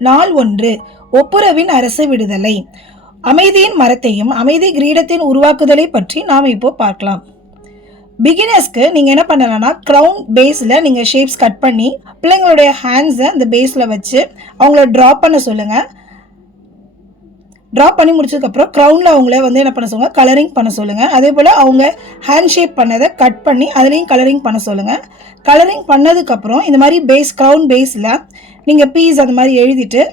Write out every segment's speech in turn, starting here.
நாள் 1 ஒப்புரவின் அரசு விடுதலை. அமைதியின் மரத்தையும் அமைதி கிரீடத்தின் உருவாக்குதலை பற்றி நாம் இப்போ பார்க்கலாம். பிகினர்ஸ்க்கு நீங்கள் என்ன பண்ணலாம்னா க்ரௌன் பேஸில் நீங்கள் ஷேப்ஸ் கட் பண்ணி பிள்ளைங்களுடைய ஹேண்ட்ஸை அந்த பேஸில் வச்சு அவங்கள ட்ரா பண்ண சொல்லுங்கள். ட்ரா பண்ணி முடிச்சதுக்கப்புறம் க்ரௌனில் அவங்கள வந்து என்ன பண்ண சொல்லுங்கள், கலரிங் பண்ண சொல்லுங்கள். அதே போல் அவங்க ஹேண்ட் ஷேப் பண்ணதை கட் பண்ணி அதுலேயும் கலரிங் பண்ண சொல்லுங்கள். கலரிங் பண்ணதுக்கப்புறம் இந்த மாதிரி க்ரௌன் பேஸில் நீங்கள் பீஸ் அந்த மாதிரி எழுதிட்டு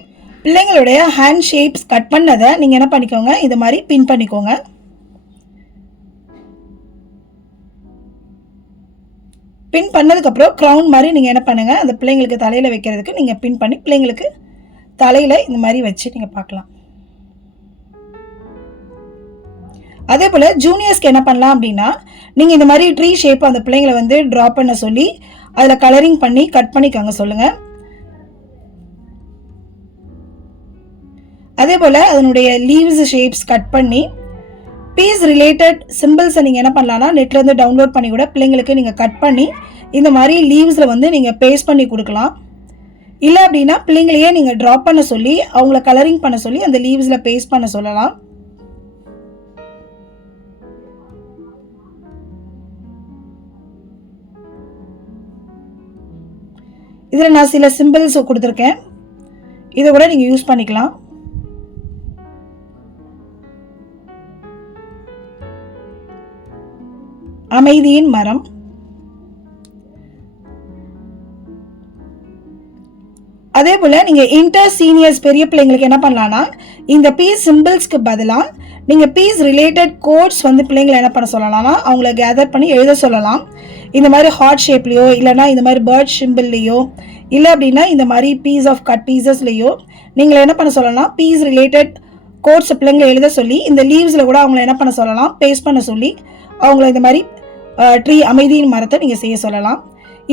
பிள்ளைங்களுடைய ஹேண்ட் ஷேப்ஸ் கட் பண்ணதை நீங்கள் என்ன பண்ணிக்கோங்க, இது மாதிரி பின் பண்ணிக்கோங்க. பின் பண்ணதுக்கப்புறம் க்ரௌன் மாதிரி நீங்கள் என்ன பண்ணுங்கள், அந்த பிள்ளைங்களுக்கு தலையில் வைக்கிறதுக்கு நீங்கள் பின் பண்ணி பிள்ளைங்களுக்கு தலையில் இந்த மாதிரி வச்சு நீங்கள் பார்க்கலாம். அதே போல் ஜூனியர்ஸ்க்கு என்ன பண்ணலாம் அப்படின்னா, நீங்கள் இந்த மாதிரி ட்ரீ ஷேப் அந்த பிள்ளைங்களை வந்து ட்ரா பண்ண சொல்லி அதில் கலரிங் பண்ணி கட் பண்ணிக்கோங்க சொல்லுங்கள். அதே போல் அதனுடைய லீவ்ஸ் ஷேப்ஸ் கட் பண்ணி பீஸ் ரிலேட்டட் சிம்பிள்ஸை நீங்கள் என்ன பண்ணலாம்னா நெட்லேருந்து டவுன்லோட் பண்ணி கூட பிள்ளைங்களுக்கு நீங்கள் கட் பண்ணி இந்த மாதிரி லீவ்ஸில் வந்து நீங்கள் பேஸ்ட் பண்ணி கொடுக்கலாம். இல்லை அப்படின்னா பிள்ளைங்களையே நீங்கள் ட்ரா பண்ண சொல்லி அவங்கள கலரிங் பண்ண சொல்லி அந்த லீவ்ஸில் பேஸ்ட் பண்ண சொல்லலாம். இதில் நான் சில சிம்பிள்ஸ் கொடுத்துருக்கேன், இதை கூட நீங்கள் யூஸ் பண்ணிக்கலாம். அமைதியின் மரம், அதே போல் நீங்கள் இன்டர் சீனியர்ஸ் பெரிய பிள்ளைங்களுக்கு என்ன பண்ணலான்னா இந்த பீஸ் சிம்பிள்ஸ்க்கு பதிலாக நீங்கள் பீஸ் ரிலேட்டட் கோட்ஸ் வந்து பிள்ளைங்களை என்ன பண்ண சொல்லலாம்னா அவங்கள கேதர் பண்ணி எழுத சொல்லலாம். இந்த மாதிரி ஹார்ட் ஷேப்லேயோ இல்லைனா இந்த மாதிரி பேர்ட் சிம்பிள்லேயோ இல்லை அப்படின்னா இந்த மாதிரி பீஸ் ஆஃப் கட் பீசஸ்லேயோ நீங்கள் என்ன பண்ண சொல்லலாம், பீஸ் ரிலேட்டட் கோட்ஸை பிள்ளைங்களை எழுத சொல்லி இந்த லீவ்ஸில் கூட அவங்கள என்ன பண்ண சொல்லலாம், பேஸ்ட் பண்ண சொல்லி அவங்கள இந்த மாதிரி ட்ரீ அமைதியின் மரத்தை நீங்கள் செய்ய சொல்லலாம்.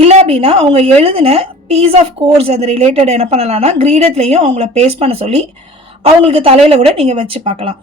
இல்லை அப்படின்னா அவங்க எழுதின பீஸ் ஆஃப் கோர்ஸ் அந்த ரிலேட்டட் என்ன பண்ணலாம்னா கிரீடத்துலேயும் அவங்கள பேஸ்ட் பண்ண சொல்லி அவங்களுக்கு தலையில் கூட நீங்கள் வச்சு பார்க்கலாம்.